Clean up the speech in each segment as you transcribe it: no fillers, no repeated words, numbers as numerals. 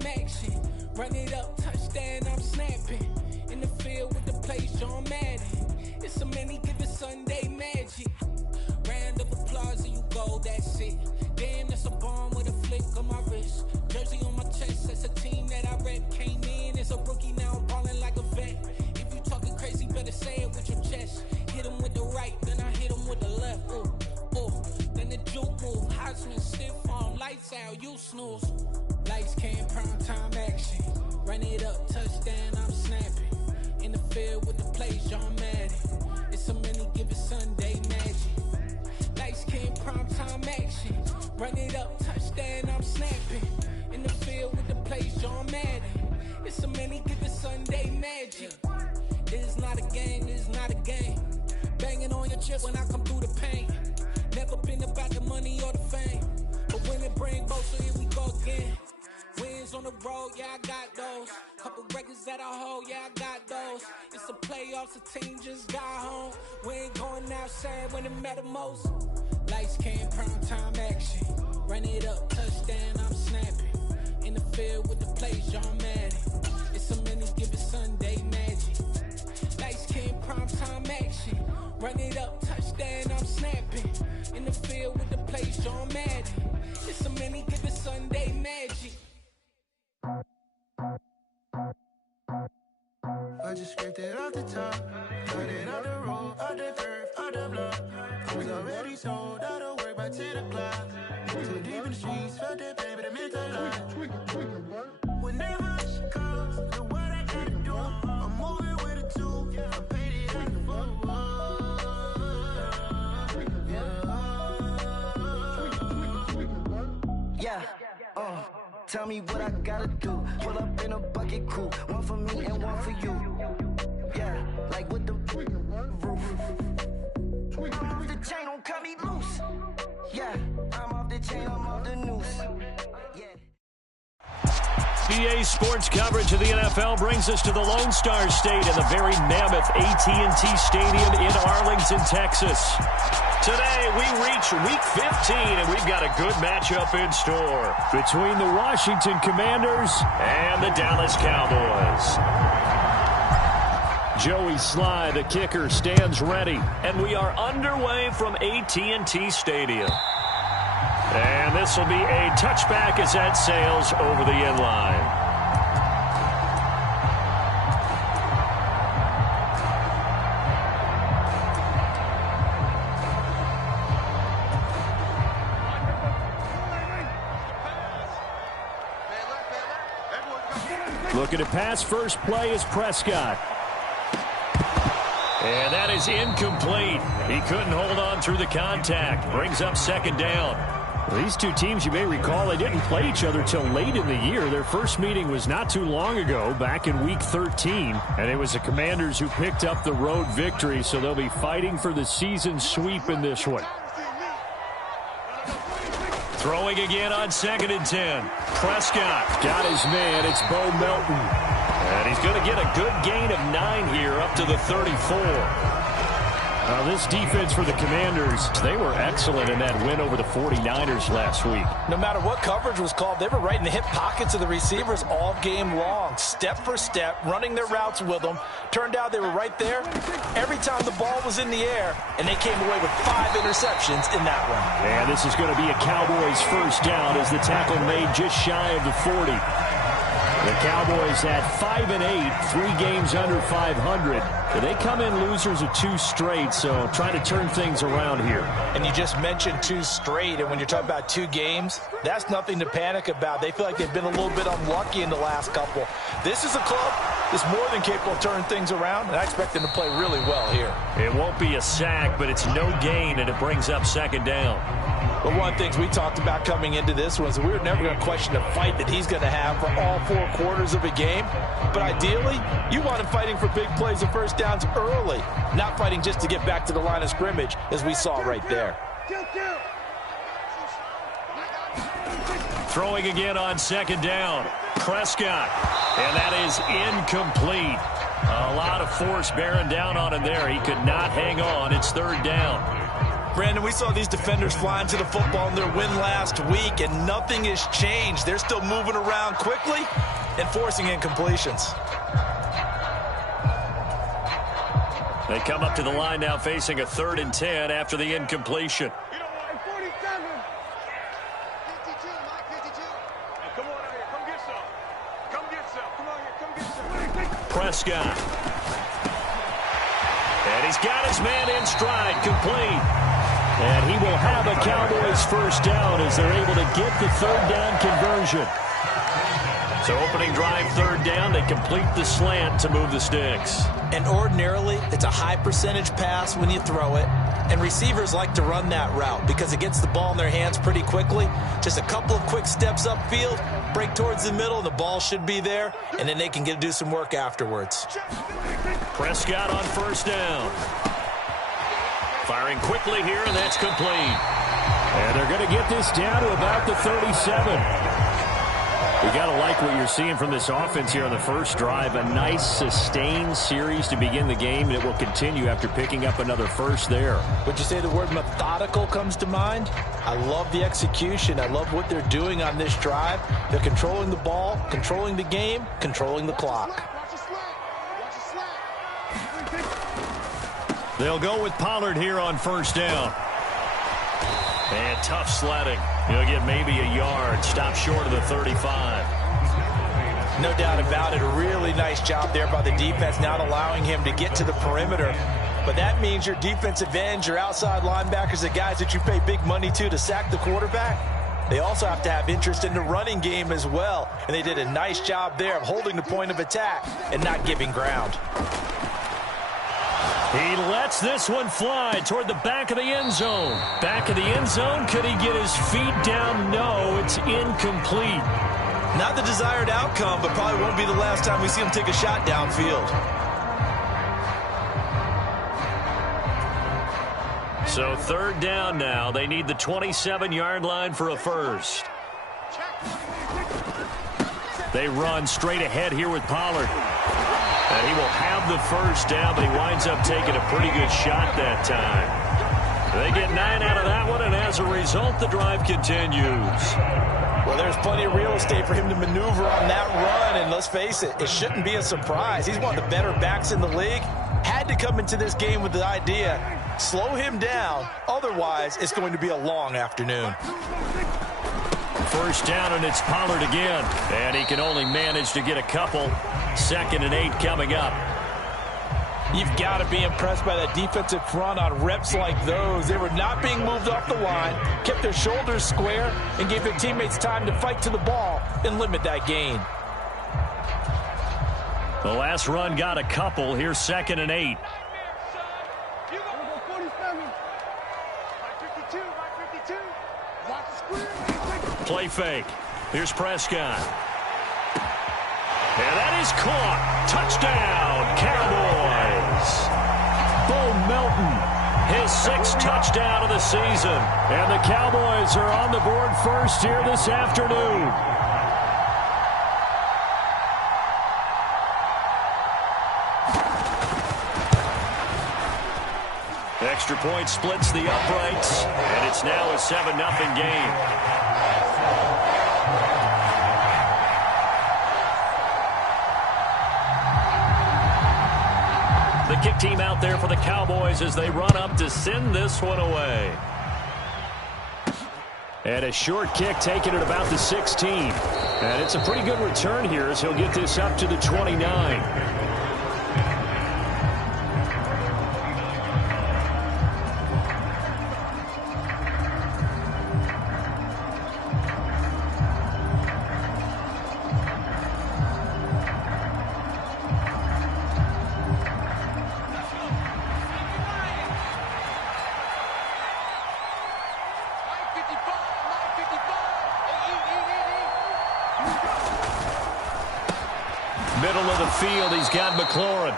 primetime action. Run it up, touchdown, I'm snapping. In the field with the plays, John Madden. It's so many, give it Sunday magic. Round of applause and you go, that's it. Damn, that's a bomb with a flick on my wrist. Jersey on my chest, that's a team that I rep. Came in as a rookie, now I'm ballin' like a vet. If you talking crazy, better say it with your chest. Hit him with the right, then I hit him with the left. Ooh, ooh, then the juke move. Heisman stiff on, lights out, you snooze. Lights came, primetime action. Run it up, touchdown, I'm snapping. In the field with the plays, John Madden. It's so many, give it Sunday magic. Lights came, primetime action. Run it up, touchdown, I'm snapping. In the field with the plays, John Madden. It's so many, give it Sunday magic. This is not a game, this is not a game. Banging on your chest when I come through the pain. Never been about the money or the fame. But when it bring both, so here we go again. Wins on the road, yeah, I got those. Couple records that I hold, yeah, I got those. It's the playoffs, the team just got home. We ain't going outside when it matter most. Lights came, primetime action. Run it up, touchdown, I'm snapping. In the field with the plays, John Madden. It's so many, give it Sunday magic. Lights came, primetime action. Run it up, touchdown, I'm snapping. In the field with the plays, John Madden. It's so many, give it Sunday magic. I just scraped it off the top, cut it off the road, off the curve, off the block. I was already sold out of work by 10 o'clock. Too deep in the streets, felt that pain, but it meant a lot. Whenever she calls, do what I gotta do. I'm moving with a two, I'm painted like a fool. Yeah, tell me what I gotta do. Pull up in a bucket crew, one for me and one for you. Yeah, like with the roof. I'm off the chain, don't cut me loose. Yeah, I'm off the chain, I'm off the noose. EA Sports coverage of the NFL brings us to the Lone Star State in the very mammoth AT&T Stadium in Arlington, Texas. Today, we reach Week 15, and we've got a good matchup in store between the Washington Commanders and the Dallas Cowboys. Joey Sly, the kicker, stands ready, and we are underway from AT&T Stadium. And this will be a touchback as that sails over the end line. Looking to pass, first play is Prescott. And that is incomplete. He couldn't hold on through the contact. Brings up second down. Well, these two teams, you may recall, they didn't play each other till late in the year. Their first meeting was not too long ago, back in Week 13. And it was the Commanders who picked up the road victory, so they'll be fighting for the season sweep in this one. Throwing again on 2nd and 10. Prescott got his man. It's Bo Melton. And he's going to get a good gain of 9 here up to the 34. Now this defense for the Commanders, they were excellent in that win over the 49ers last week. No matter what coverage was called, they were right in the hip pockets of the receivers all game long. Step for step, running their routes with them. Turned out they were right there every time the ball was in the air, and they came away with 5 interceptions in that one. And this is going to be a Cowboys first down as the tackle made just shy of the 40. The Cowboys at 5-8, 3 games under 500. They come in losers of 2 straight, so trying to turn things around here. And you just mentioned 2 straight, and when you're talking about 2 games, that's nothing to panic about. They feel like they've been a little bit unlucky in the last couple. This is a club that's more than capable of turning things around, and I expect them to play really well here. It won't be a sack, but it's no gain, and it brings up second down. But one of the things we talked about coming into this was we were never going to question the fight that he's going to have for all 4 quarters of a game. But ideally, you want him fighting for big plays and first downs early, not fighting just to get back to the line of scrimmage, as we saw right there. Throwing again on 2nd down. Prescott. And that is incomplete. A lot of force bearing down on him there. He could not hang on. It's 3rd down. Brandon, we saw these defenders flying to the football in their win last week, and nothing has changed. They're still moving around quickly and forcing incompletions. They come up to the line now facing a 3rd and 10 after the incompletion. Prescott. And he's got his man in stride, complete. And he will have a Cowboys first down as they're able to get the 3rd down conversion. So opening drive, 3rd down, they complete the slant to move the sticks. And ordinarily, it's a high percentage pass when you throw it. And receivers like to run that route because it gets the ball in their hands pretty quickly. Just a couple of quick steps upfield, break towards the middle, the ball should be there, and then they can do some work afterwards. Prescott on 1st down. Firing quickly here, and that's complete. And they're going to get this down to about the 37. You got to like what you're seeing from this offense here on the first drive. A nice, sustained series to begin the game, and it will continue after picking up another first there. Would you say the word methodical comes to mind? I love the execution. I love what they're doing on this drive. They're controlling the ball, controlling the game, controlling the clock. They'll go with Pollard here on 1st down. And tough sledding. He'll get maybe a yard. Stop short of the 35. No doubt about it. A really nice job there by the defense, not allowing him to get to the perimeter. But that means your defensive ends, your outside linebackers, the guys that you pay big money to sack the quarterback, they also have to have interest in the running game as well. And they did a nice job there of holding the point of attack and not giving ground. He lets this one fly toward the back of the end zone. Back of the end zone. Could he get his feet down? No, it's incomplete. Not the desired outcome, but probably won't be the last time we see him take a shot downfield. So 3rd down now. They need the 27-yard line for a first. They run straight ahead here with Pollard. And he will have the first down, but he winds up taking a pretty good shot that time. They get 9 out of that one, and as a result, the drive continues. Well, there's plenty of real estate for him to maneuver on that run, and let's face it, it shouldn't be a surprise. He's one of the better backs in the league. Had to come into this game with the idea, slow him down, otherwise it's going to be a long afternoon. 1st down, and it's Pollard again. And he can only manage to get a couple. 2nd and 8 coming up. You've got to be impressed by that defensive front on reps like those. They were not being moved off the line, kept their shoulders square, and gave their teammates time to fight to the ball and limit that gain. The last run got a couple. Here's 2nd and 8. Play fake. Here's Prescott. And that is caught. Touchdown, Cowboys. Bo Melton, his 6th touchdown of the season. And the Cowboys are on the board first here this afternoon. Extra point splits the uprights, and it's now a 7-0 game. The kick team out there for the Cowboys as they run up to send this one away. And a short kick taken at about the 16. And it's a pretty good return here as he'll get this up to the 29. Middle of the field, he's got McLaurin.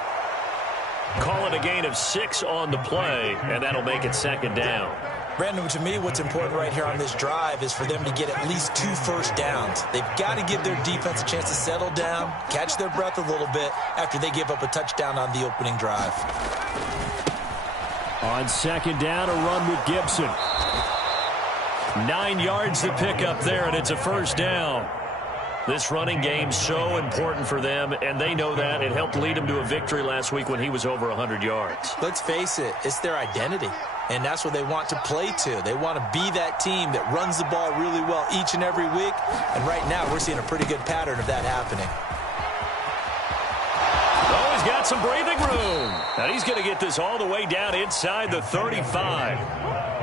Call it a gain of 6 on the play, and that'll make it 2nd down. Brandon, to me, what's important right here on this drive is for them to get at least 2 first downs. They've got to give their defense a chance to settle down, catch their breath a little bit after they give up a touchdown on the opening drive. On second down, a run with Gibson. 9 yards to pick up there, and it's a first down. This running game's so important for them, and they know that. It helped lead them to a victory last week when he was over 100 yards. Let's face it, it's their identity, and that's what they want to play to. They want to be that team that runs the ball really well each and every week, and right now we're seeing a pretty good pattern of that happening. Oh, he's got some breathing room. And he's going to get this all the way down inside the 35.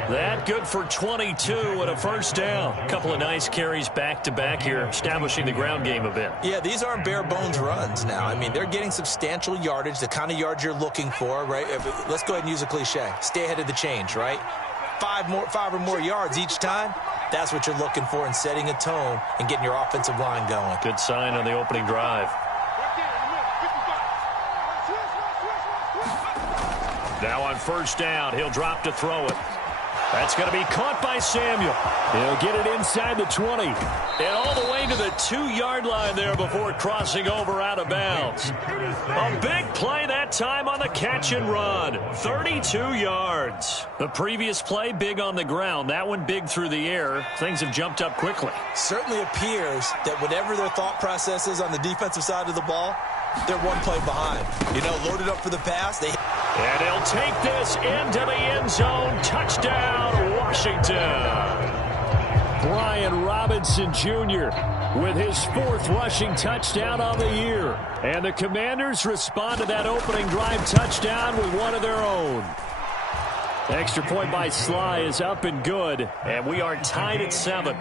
That good for 22 and a first down. A couple of nice carries back-to-back here, establishing the ground game a bit. Yeah, these aren't bare-bones runs now. I mean, they're getting substantial yardage, the kind of yards you're looking for, right? Let's go ahead and use a cliche. Stay ahead of the change, right? 5 or more yards each time. That's what you're looking for in setting a tone and getting your offensive line going. Good sign on the opening drive. Now on first down, he'll drop to throw it. That's going to be caught by Samuel. He'll get it inside the 20. And all the way to the 2-yard line there before crossing over out of bounds. A big play that time on the catch and run. 32 yards. The previous play, big on the ground. That one big through the air. Things have jumped up quickly. Certainly appears that whatever their thought process is on the defensive side of the ball, they're one play behind. You know, loaded up for the pass. And he'll take this into the end zone. Touchdown, Washington. Brian Robinson Jr. with his 4th rushing touchdown on the year. And the Commanders respond to that opening drive touchdown with one of their own. Extra point by Sly is up and good. And we are tied at 7.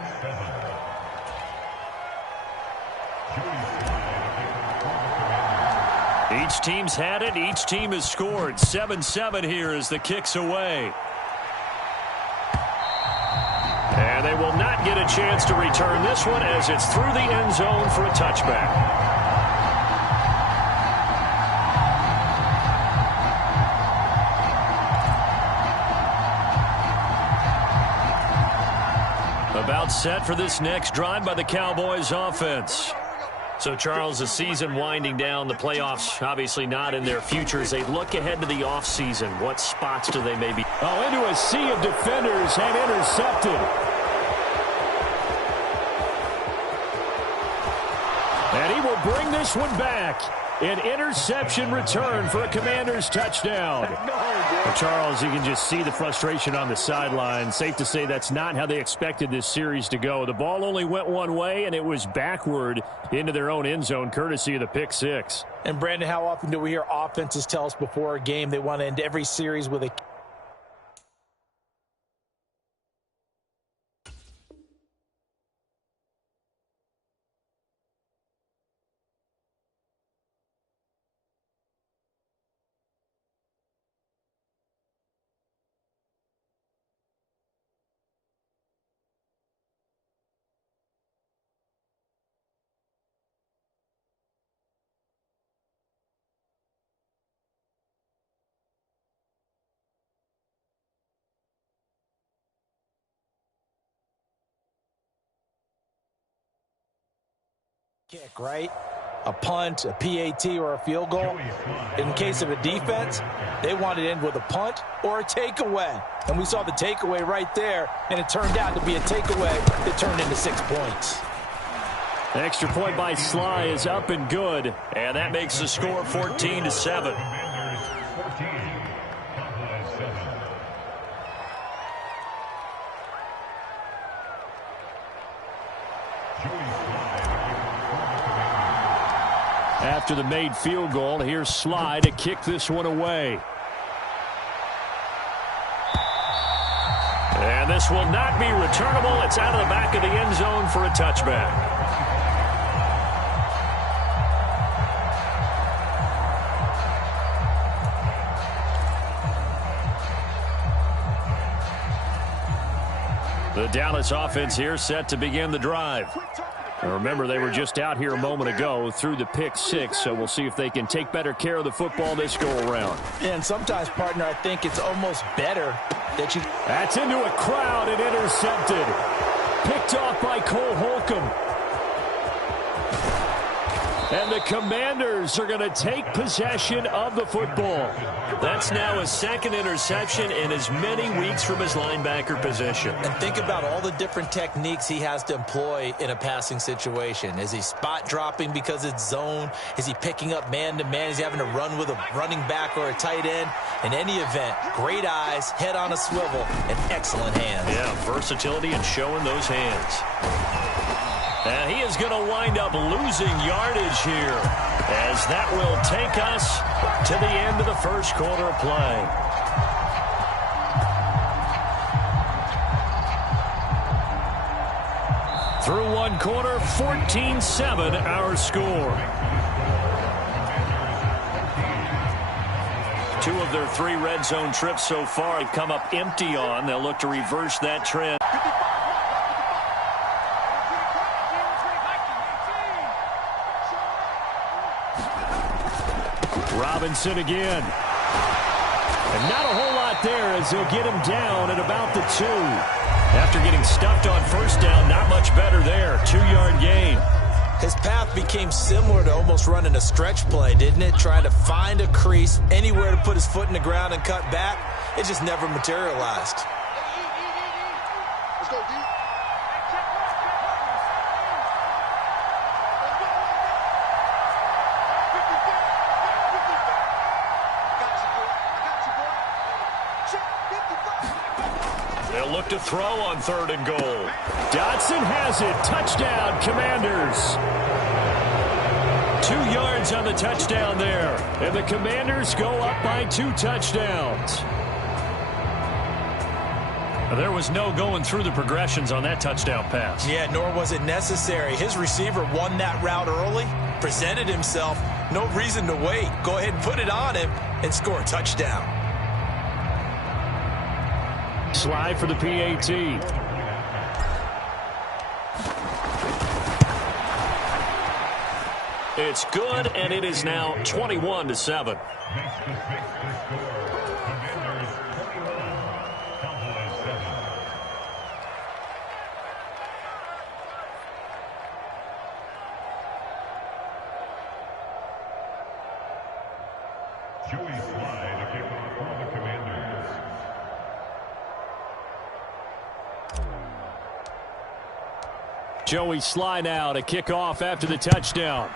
Each team's had it. Each team has scored. 7-7 here as the kick's away. And they will not get a chance to return this one as it's through the end zone for a touchback. About set for this next drive by the Cowboys offense. So, Charles, the season winding down, the playoffs obviously not in their future. As they look ahead to the offseason, what spots do they maybe... Oh, into a sea of defenders and intercepted. And he will bring this one back. An interception return for a Commanders touchdown. Well, Charles, you can just see the frustration on the sideline. Safe to say that's not how they expected this series to go. The ball only went one way, and it was backward into their own end zone, courtesy of the pick six. And, Brandon, how often do we hear offenses tell us before a game they want to end every series with a... kick, right? A punt, a PAT, or a field goal. In case of a defense, they want to end with a punt or a takeaway. And we saw the takeaway right there, and it turned out to be a takeaway that turned into 6 points. The extra point by Sly is up and good, and that makes the score 14-7. After the made field goal, here's Sly to kick this one away. And this will not be returnable. It's out of the back of the end zone for a touchback. The Dallas offense here set to begin the drive. And remember, they were just out here a moment ago through the pick six, so we'll see if they can take better care of the football this go-around. And sometimes, partner, I think it's almost better that you... That's into a crowd and intercepted. Picked off by Cole Holcomb. And the Commanders are going to take possession of the football. That's now his second interception in as many weeks from his linebacker position. And think about all the different techniques he has to employ in a passing situation. Is he spot dropping because it's zone? Is he picking up man-to-man? Is he having to run with a running back or a tight end? In any event, great eyes, head on a swivel, and excellent hands. Yeah, versatility and showing those hands. And he is going to wind up losing yardage here, as that will take us to the end of the first quarter of play. Through one quarter, 14-7 our score. Two of their 3 red zone trips so far have come up empty on. They'll look to reverse that trend. Robinson again. And not a whole lot there as they'll get him down at about the 2. After getting stuffed on first down, not much better there. 2-yard gain. His path became similar to almost running a stretch play, didn't it? Trying to find a crease, anywhere to put his foot in the ground and cut back. It just never materialized. Let's go, D. They'll look to throw on 3rd and goal. Dotson has it. Touchdown, Commanders. 2 yards on the touchdown there. And the Commanders go up by 2 touchdowns. There was no going through the progressions on that touchdown pass. Yeah, nor was it necessary. His receiver won that route early, presented himself. No reason to wait. Go ahead and put it on him and score a touchdown. Slide for the PAT. It's good, and it is now 21-7. Joey Sly now to kick off after the touchdown.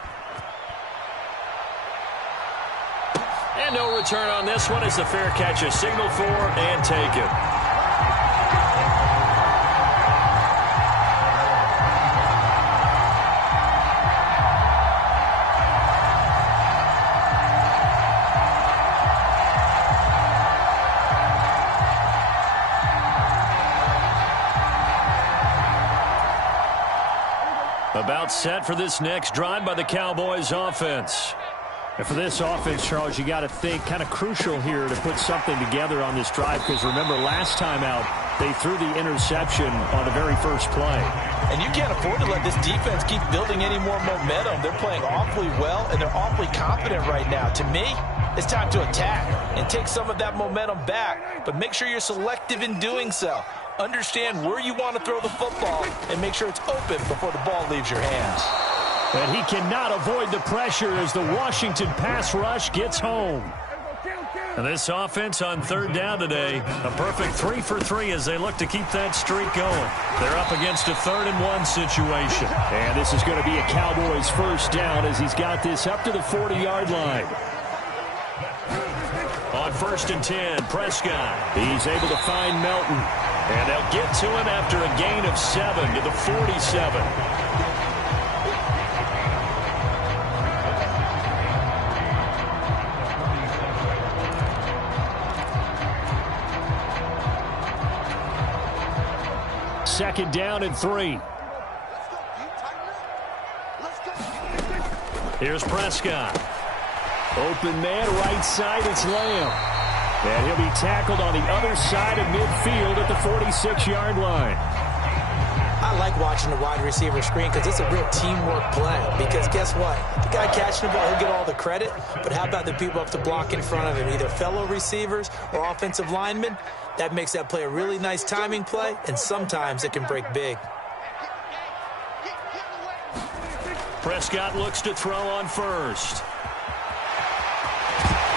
And no return on this one as the fair catch is signaled for and taken. About set for this next drive by the Cowboys offense. And for this offense, Charles, you got to think kind of crucial here to put something together on this drive, because remember last time out they threw the interception on the very first play. And you can't afford to let this defense keep building any more momentum. They're playing awfully well, and they're awfully confident right now. To me, it's time to attack and take some of that momentum back, but make sure you're selective in doing so. Understand where you want to throw the football and make sure it's open before the ball leaves your hands. And he cannot avoid the pressure as the Washington pass rush gets home. And this offense on 3rd down today, a perfect 3 for 3 as they look to keep that streak going. They're up against a 3rd and 1 situation. And this is going to be a Cowboys first down as he's got this up to the 40-yard line. On 1st and 10, Prescott. He's able to find Melton. And they'll get to him after a gain of 7 to the 47. Second down and 3. Here's Prescott. Open man, right side, it's Lamb. And he'll be tackled on the other side of midfield at the 46-yard line. I like watching the wide receiver screen because it's a real teamwork play. Because guess what? The guy catching the ball, he'll get all the credit. But how about the people up to block in front of him, either fellow receivers or offensive linemen? That makes that play a really nice timing play, and sometimes it can break big. Prescott looks to throw on first.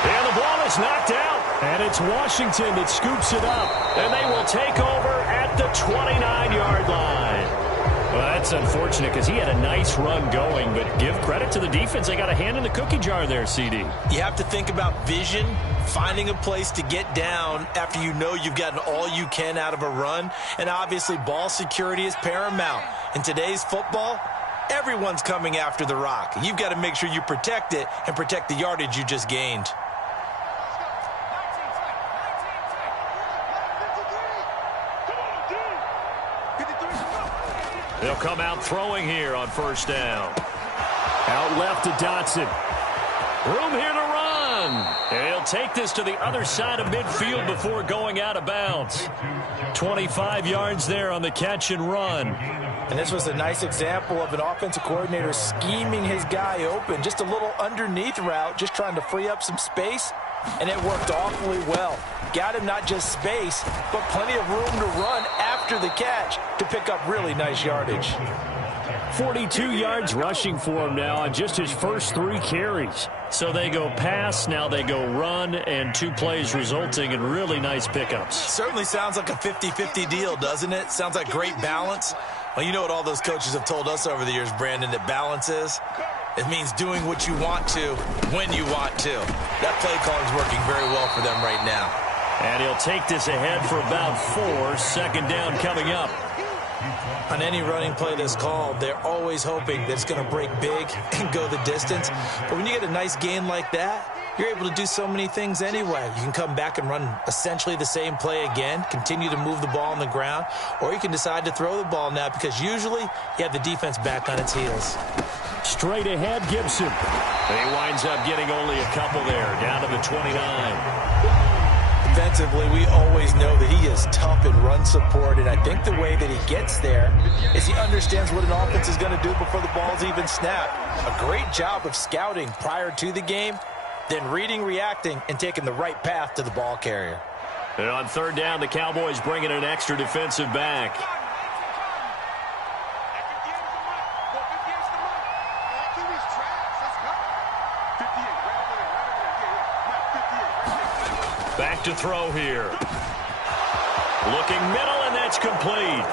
And the ball is knocked out. And it's Washington that scoops it up. And they will take over at the 29-yard line. Well, that's unfortunate because he had a nice run going, but give credit to the defense. They got a hand in the cookie jar there, CD. You have to think about vision, finding a place to get down after you know you've gotten all you can out of a run. And obviously, ball security is paramount. In today's football, everyone's coming after the rock. You've got to make sure you protect it and protect the yardage you just gained. They'll come out throwing here on first down. Out left to Dotson. Room here to run. And he'll take this to the other side of midfield before going out of bounds. 25 yards there on the catch and run. And this was a nice example of an offensive coordinator scheming his guy open. Just a little underneath route, just trying to free up some space. And it worked awfully well. Got him not just space, but plenty of room to run after the catch to pick up really nice yardage. 42 yards rushing for him now on just his first 3 carries. So they go pass, now they go run, and 2 plays resulting in really nice pickups. Certainly sounds like a 50-50 deal, doesn't it? Sounds like great balance. Well, you know what all those coaches have told us over the years, Brandon, that balance is? It means doing what you want to when you want to. That play calling is working very well for them right now. And he'll take this ahead for about 4. Second down coming up. On any running play that's called, they're always hoping that it's going to break big and go the distance. But when you get a nice gain like that, you're able to do so many things anyway. You can come back and run essentially the same play again, continue to move the ball on the ground, or you can decide to throw the ball now because usually you have the defense back on its heels. Straight ahead, Gibson. And he winds up getting only a couple there, down to the 29. Defensively, we always know that he is tough in run support, and I think the way that he gets there is he understands what an offense is going to do before the ball's even snapped. A great job of scouting prior to the game, then reading, reacting, and taking the right path to the ball carrier. And on third down, the Cowboys bring in an extra defensive back. Back to throw here. Looking middle, and that's complete.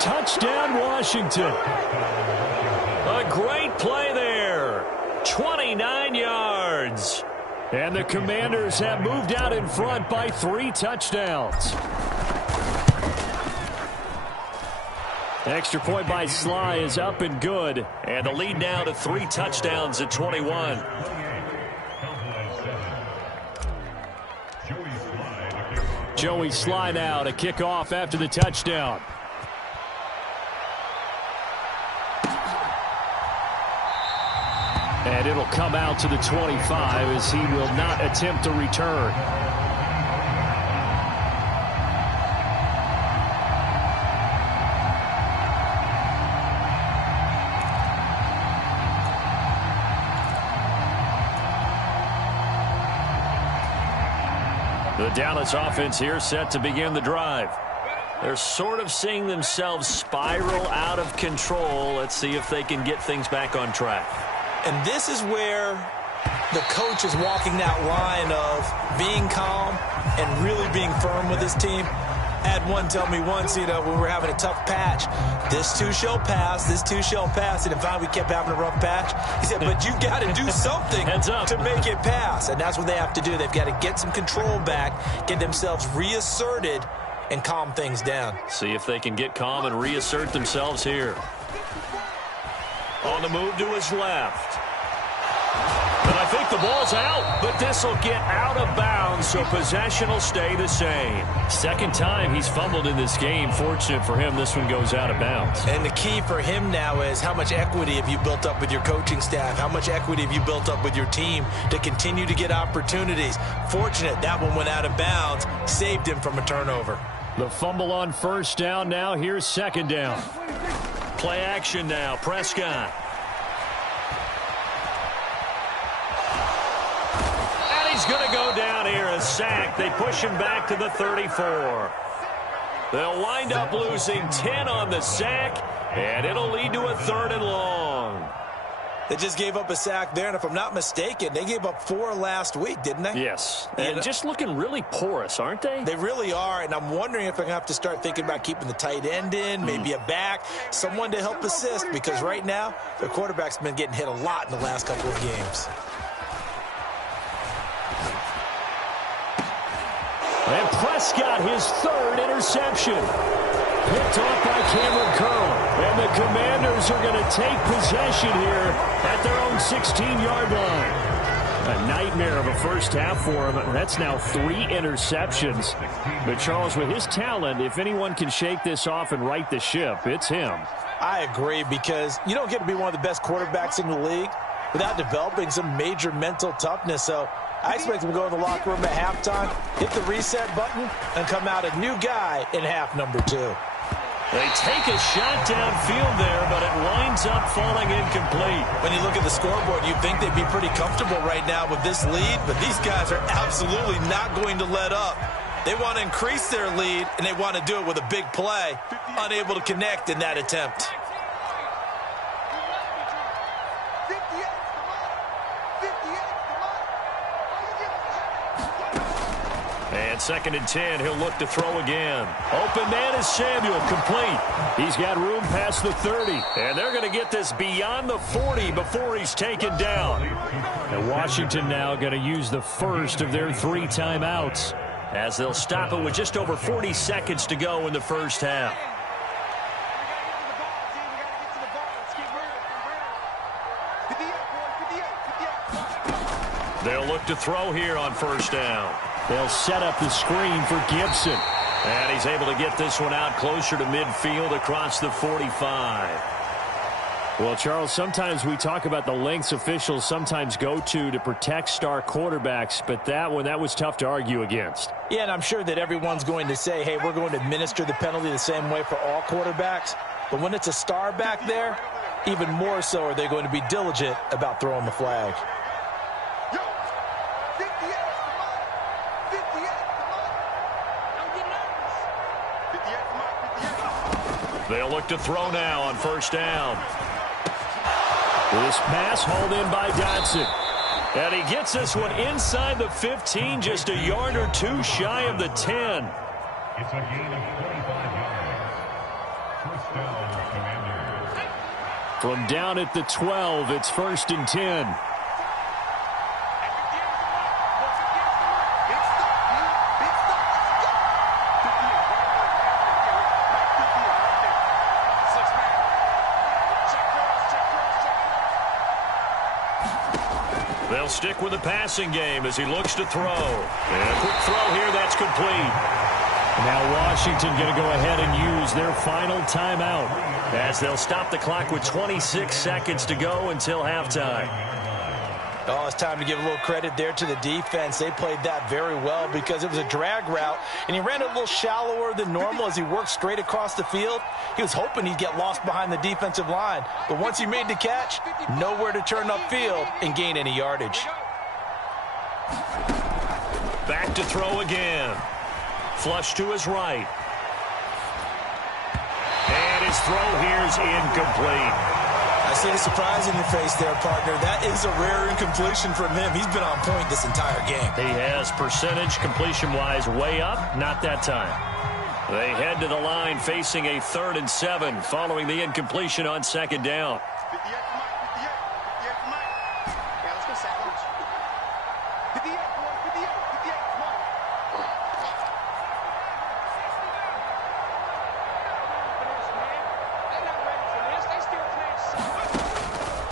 Touchdown, Washington. A great play there. 29 yards. And the Commanders have moved out in front by 3 touchdowns. Extra point by Sly is up and good. And the lead now to 3 touchdowns at 21. Joey Sly now to kick off after the touchdown. And it'll come out to the 25 as he will not attempt to return. The Dallas offense here set to begin the drive. They're sort of seeing themselves spiral out of control. Let's see if they can get things back on track. And this is where the coach is walking that line of being calm and really being firm with his team. I had one tell me once, when we were having a tough patch, this too shall pass, this too shall pass. And finally we kept having a rough patch. He said, but you've got to do something to make it pass. And that's what they have to do. They've got to get some control back, get themselves reasserted, and calm things down. See if they can get calm and reassert themselves here. On the move to his left. And I think the ball's out, but this will get out of bounds, so possession will stay the same. Second time he's fumbled in this game. Fortunate for him, this one goes out of bounds. And the key for him now is how much equity have you built up with your coaching staff? How much equity have you built up with your team to continue to get opportunities? Fortunate that one went out of bounds, saved him from a turnover. The fumble on first down now. Here's second down. Play action now. Prescott. He's going to go down here, a sack. They push him back to the 34. They'll wind up losing 10 on the sack, and it'll lead to a 3rd and long. They just gave up a sack there, and if I'm not mistaken, they gave up 4 last week, didn't they? Yes, and just looking really porous, aren't they? They really are, and I'm wondering if they're going to have to start thinking about keeping the tight end in, maybe a back, someone to help assist, because right now, their quarterback's been getting hit a lot in the last couple of games. And Prescott, his 3rd interception. Picked off by Cameron Curl. And the Commanders are going to take possession here at their own 16-yard line. A nightmare of a first half for him. That's now 3 interceptions. But Charles, with his talent, if anyone can shake this off and right the ship, it's him. I agree, because you don't get to be one of the best quarterbacks in the league without developing some major mental toughness. So I expect him to go in the locker room at halftime, hit the reset button, and come out a new guy in half number 2. They take a shot downfield there, but it winds up falling incomplete. When you look at the scoreboard, you'd think they'd be pretty comfortable right now with this lead, but these guys are absolutely not going to let up. They want to increase their lead, and they want to do it with a big play. Unable to connect in that attempt. And 2nd and 10, he'll look to throw again. Open man is Samuel, complete. He's got room past the 30. And they're going to get this beyond the 40 before he's taken down. And Washington now going to use the first of their 3 timeouts, as they'll stop it with just over 40 seconds to go in the first half. They'll look to throw here on first down. They'll set up the screen for Gibson. And he's able to get this one out closer to midfield across the 45. Well, Charles, sometimes we talk about the lengths officials sometimes go to protect star quarterbacks, but that was tough to argue against. Yeah, and I'm sure that everyone's going to say, hey, we're going to administer the penalty the same way for all quarterbacks. But when it's a star back there, even more so are they going to be diligent about throwing the flag. They'll look to throw now on first down. This pass hauled in by Dotson. And he gets this one inside the 15, just a yard or 2 shy of the 10. It's a gain of 25 yards. First down, Commanders. From down at the 12, it's 1st and 10. They'll stick with the passing game as he looks to throw. And a quick throw here, that's complete. Now Washington going to go ahead and use their final timeout, as they'll stop the clock with 26 seconds to go until halftime. Oh, it's time to give a little credit there to the defense. They played that very well because it was a drag route, and he ran a little shallower than normal as he worked straight across the field. He was hoping he'd get lost behind the defensive line, but once he made the catch, nowhere to turn upfield and gain any yardage. Back to throw again. Flush to his right. And his throw here's incomplete. I see the surprise in your face there, partner. That is a rare incompletion from him. He's been on point this entire game. He has, percentage completion-wise way up, not that time. They head to the line facing a 3rd and 7 following the incompletion on 2nd down.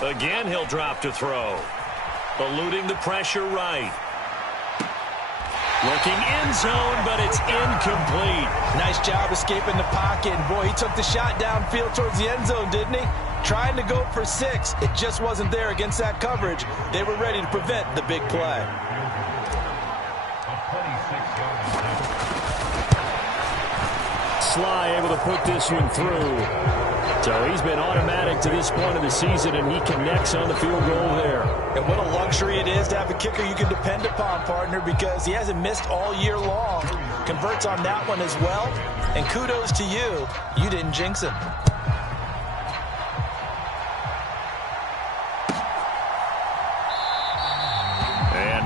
Again, he'll drop to throw. Eluding the pressure right. Looking end zone, but it's incomplete. Nice job escaping the pocket. And boy, he took the shot downfield towards the end zone, didn't he? Trying to go for 6. It just wasn't there against that coverage. They were ready to prevent the big play. Sly able to put this one through. So he's been automatic to this point of the season, and he connects on the field goal there. And what a luxury it is to have a kicker you can depend upon, partner, because he hasn't missed all year long. Converts on that one as well. And kudos to you. You didn't jinx him.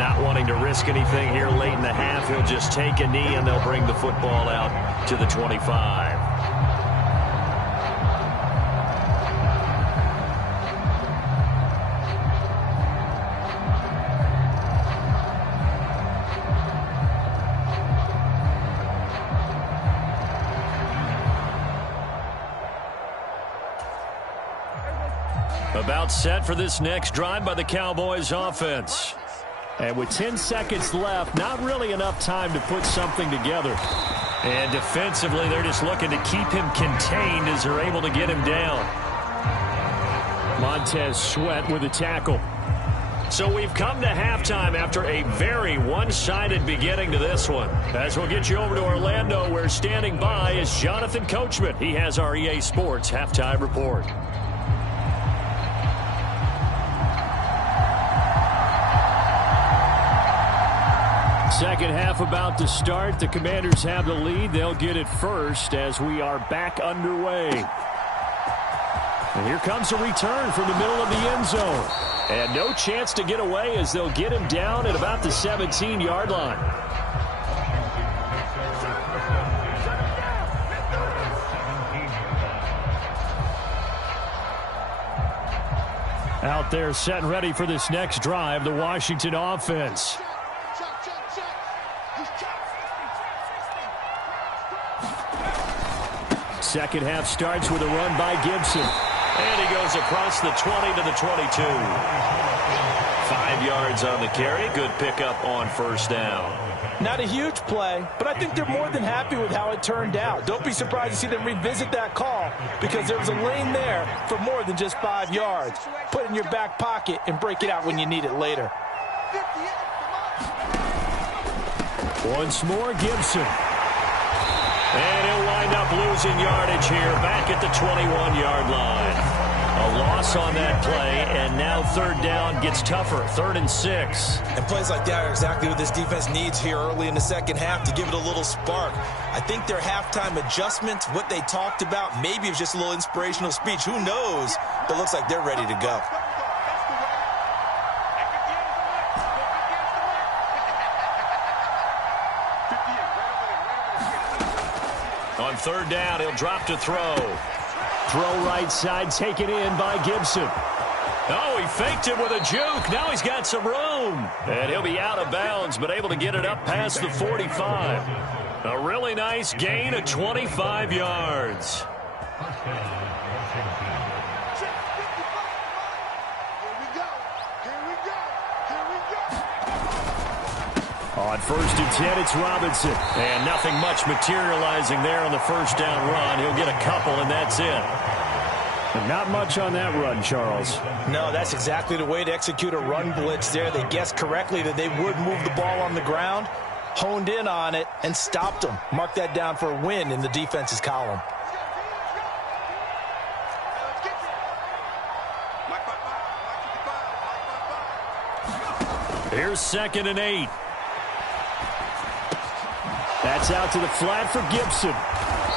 not wanting to risk anything here late in the half. He'll just take a knee, and they'll bring the football out to the 25. About set for this next drive by the Cowboys offense. And with 10 seconds left, not really enough time to put something together. And defensively, they're just looking to keep him contained as they're able to get him down. Montez Sweat with a tackle. So we've come to halftime after a very one-sided beginning to this one. As we'll get you over to Orlando, where standing by is Jonathan Coachman. He has our EA Sports halftime report. Second half about to start. The Commanders have the lead. They'll get it first as we are back underway. And here comes a return from the middle of the end zone. And no chance to get away as they'll get him down at about the 17-yard line. Out there set and ready for this next drive, the Washington offense. Second half starts with a run by Gibson. And he goes across the 20 to the 22. 5 yards on the carry. Good pickup on first down. Not a huge play, but I think they're more than happy with how it turned out. Don't be surprised to see them revisit that call because there was a lane there for more than just 5 yards. Put it in your back pocket and break it out when you need it later. Once more, Gibson. And he'll wind up losing yardage here back at the 21-yard line. A loss on that play, and now third down gets tougher, 3rd and 6. And plays like that are exactly what this defense needs here early in the second half to give it a little spark. I think their halftime adjustments, what they talked about, maybe it was just a little inspirational speech. Who knows? But it looks like they're ready to go. On third down, he'll drop to throw. Throw right side, taken in by Gibson. Oh, he faked it with a juke. Now he's got some room. And he'll be out of bounds, but able to get it up past the 45. A really nice gain of 25 yards. On 1st and 10, it's Robinson. And nothing much materializing there on the first down run. He'll get a couple, and that's it. And not much on that run, Charles. No, that's exactly the way to execute a run blitz there. They guessed correctly that they would move the ball on the ground, honed in on it, and stopped them. Mark that down for a win in the defense's column. Here's 2nd and 8. That's out to the flat for Gibson.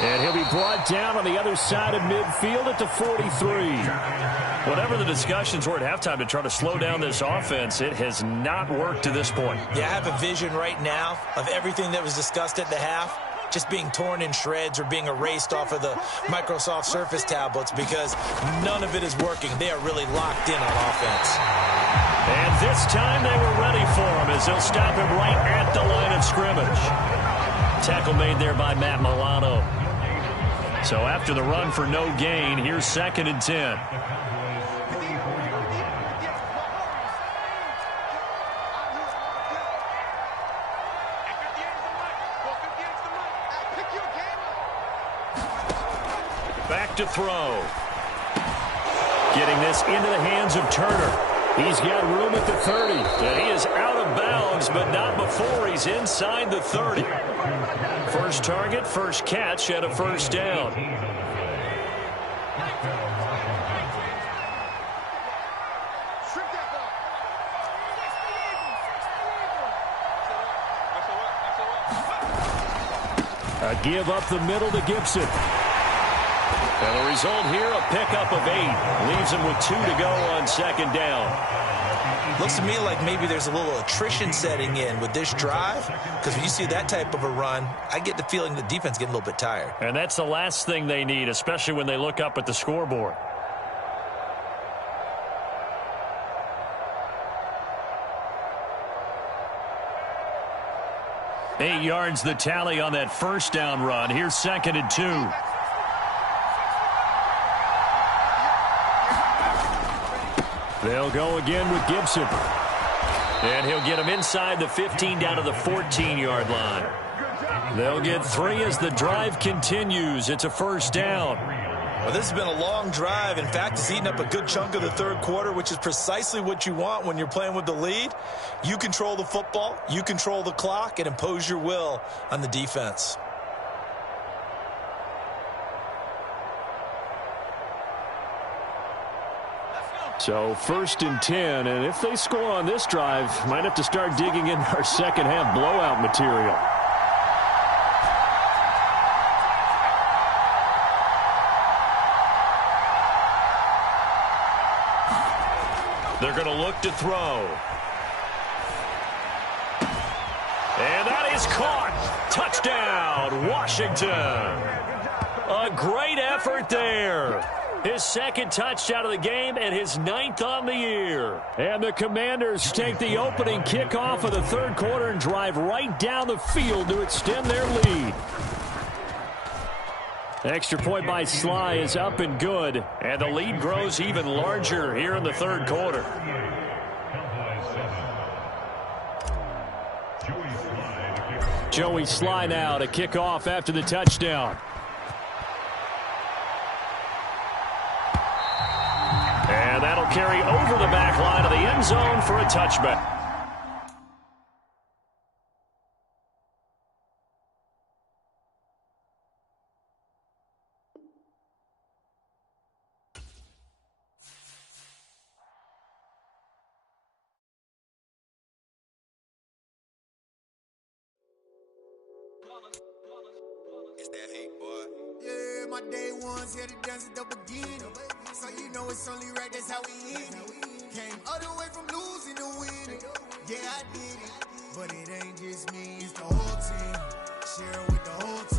And he'll be brought down on the other side of midfield at the 43. Whatever the discussions were at halftime to try to slow down this offense, it has not worked to this point. Yeah, I have a vision right now of everything that was discussed at the half just being torn in shreds or being erased off of the Microsoft Surface tablets because none of it is working. They are really locked in on offense. And this time they were ready for him as they'll stop him right at the line of scrimmage. Tackle made there by Matt Milano. So after the run for no gain, here's 2nd and 10. Back to throw. Getting this into the hands of Turner. He's got room at the 30. And he is out of bounds, but not before he's inside the 30. First target, first catch, and a first down. A give up the middle to Gibson. And the result here, a pickup of 8. Leaves him with 2 to go on 2nd down. Looks to me like maybe there's a little attrition setting in with this drive, because when you see that type of a run, I get the feeling the defense getting a little bit tired. And that's the last thing they need, especially when they look up at the scoreboard. Eight yards the tally on that first down run. Here's 2nd and 2. They'll go again with Gibson. And he'll get him inside the 15 down to the 14-yard line. They'll get 3 as the drive continues. It's a first down. Well, this has been a long drive. In fact, it's eaten up a good chunk of the third quarter, which is precisely what you want when you're playing with the lead. You control the football, you control the clock, and impose your will on the defense. So 1st and 10, and if they score on this drive, might have to start digging in our second half blowout material. They're going to look to throw. And that is caught. Touchdown, Washington. A great effort there. His 2nd touchdown of the game and his 9th on the year. And the Commanders take the opening kickoff of the third quarter and drive right down the field to extend their lead. Extra point by Sly is up and good, and the lead grows even larger here in the third quarter. Joey Sly now to kick off after the touchdown. And that'll carry over the back line of the end zone for a touchback. Yeah, my day ones here to dance at the beginning. So you know it's only right, that's how we end it. Came all the way from losing to winning. Yeah, I did it. But it ain't just me, it's the whole team. Share it with the whole team.